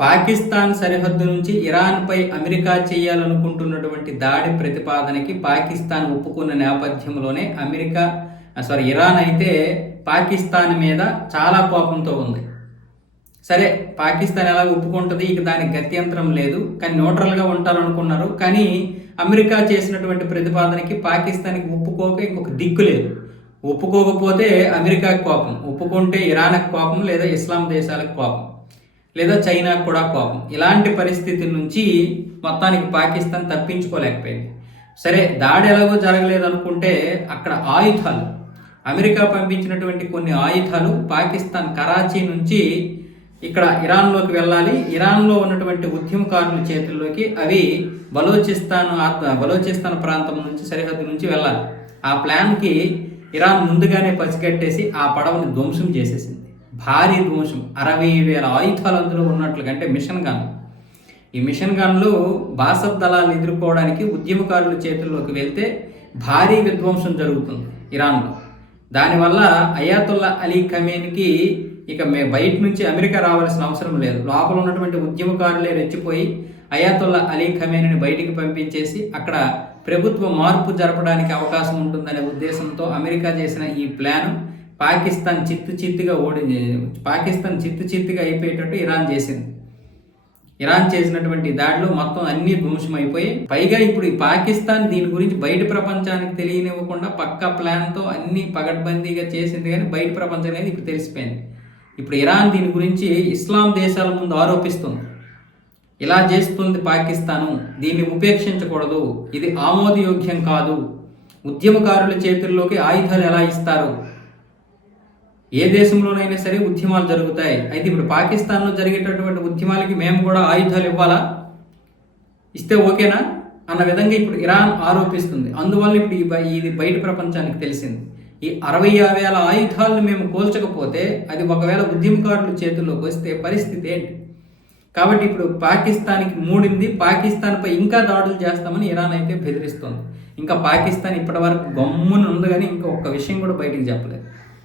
పాకిస్తాన్ సరిహద్దు నుంచి ఇరాన్పై అమెరికా చేయాలనుకుంటున్నటువంటి దాడి ప్రతిపాదనకి పాకిస్తాన్ ఒప్పుకున్న నేపథ్యంలోనే అమెరికా సారీ ఇరాన్ అయితే పాకిస్తాన్ మీద చాలా కోపంతో ఉంది. సరే పాకిస్తాన్ ఎలా ఒప్పుకుంటుంది? ఇక దానికి గత్యంతరం లేదు. కానీ న్యూట్రల్గా ఉంటారనుకున్నారు. కానీ అమెరికా చేసినటువంటి ప్రతిపాదనకి పాకిస్తాన్కి ఒప్పుకోక ఇంకొక దిక్కు లేదు. ఒప్పుకోకపోతే అమెరికాకి కోపం. ఒప్పుకుంటే ఇరాన్కి కోపం లేదా ఇస్లాం దేశాలకు కోపం. లేదా చైనాకు కూడా కోపం. ఇలాంటి పరిస్థితి నుంచి మొత్తానికి పాకిస్తాన్ తప్పించుకోలేకపోయింది. సరే దాడి ఎలాగో జరగలేదు అనుకుంటే అక్కడ ఆయుధాలు. అమెరికా పంపించినటువంటి కొన్ని ఆయుధాలు పాకిస్తాన్ కరాచీ నుంచి ఇక్కడ ఇరాన్లోకి వెళ్ళాలి. ఇరాన్లో ఉన్నటువంటి ఉద్యమకారుల చేతుల్లోకి అవి బలోచిస్తాన్ ఆత్మ బలోచిస్తాన్ ప్రాంతం నుంచి సరిహద్దు నుంచి వెళ్ళాలి. ఆ ప్లాన్కి ఇరాన్ ముందుగానే పసిగట్టేసి ఆ పడవని ధ్వంసం చేసేసింది. భారీ ధ్వంసం అరవై వేల ఆయుధాలు అందులో ఉన్నట్లు అంటే మిషన్ గన్. ఈ మిషన్ గన్లు బాసప్ దళాలను ఎదుర్కోవడానికి ఉద్యమకారుల చేతుల్లోకి వెళ్తే భారీ విధ్వంసం జరుగుతుంది ఇరాన్లో. దానివల్ల అయాతుల్లా అలీ ఖమేనికి ఇక మే బయట నుంచి అమెరికా రావాల్సిన అవసరం లేదు. లోపల ఉన్నటువంటి ఉద్యమకారులే రెచ్చిపోయి అయాతుల్లా అలీ ఖమేనిని బయటికి పంపించేసి అక్కడ ప్రభుత్వ మార్పు జరపడానికి అవకాశం ఉంటుందనే ఉద్దేశంతో అమెరికా చేసిన ఈ ప్లాను పాకిస్తాన్ చిత్తు చిత్తుగా ఓడి పాకిస్తాన్ చిత్తు చిత్తుగా అయిపోయేటట్టు ఇరాన్ చేసింది. ఇరాన్ చేసినటువంటి దాడిలో మొత్తం అన్ని ధ్వంసం అయిపోయి పైగా ఇప్పుడు ఈ పాకిస్తాన్ దీని గురించి బయట ప్రపంచానికి తెలియనివ్వకుండా పక్క ప్లాన్తో అన్ని పగడ్బందీగా చేసింది కానీ బయట ప్రపంచం అనేది ఇప్పుడు తెలిసిపోయింది. ఇప్పుడు ఇరాన్ దీని గురించి ఇస్లాం దేశాల ముందు ఆరోపిస్తుంది. ఇలా చేస్తుంది పాకిస్తాను దీన్ని ఉపేక్షించకూడదు ఇది ఆమోదయోగ్యం కాదు. ఉద్యమకారుల చేతుల్లోకి ఆయుధాలు ఎలా ఇస్తారు? ఏ దేశంలోనైనా సరే ఉద్యమాలు జరుగుతాయి. అయితే ఇప్పుడు పాకిస్తాన్లో జరిగేటటువంటి ఉద్యమాలకి మేము కూడా ఆయుధాలు ఇవ్వాలా? ఇస్తే ఓకేనా? అన్న విధంగా ఇప్పుడు ఇరాన్ ఆరోపిస్తుంది. అందువల్ల ఇప్పుడు ఈ ఇది బయట ప్రపంచానికి తెలిసింది. ఈ అరవై వేల ఆయుధాలను మేము కోల్చకపోతే అది ఒకవేళ ఉద్యమకారుల చేతుల్లోకి వస్తే పరిస్థితి ఏంటి? కాబట్టి ఇప్పుడు పాకిస్తాన్కి మూడింది. పాకిస్తాన్పై ఇంకా దాడులు చేస్తామని ఇరాన్ అయితే బెదిరిస్తుంది. ఇంకా పాకిస్తాన్ ఇప్పటివరకు గమ్మున ఉంది కానీ ఇంకా ఒక్క విషయం కూడా బయటికి చెప్పలేదు.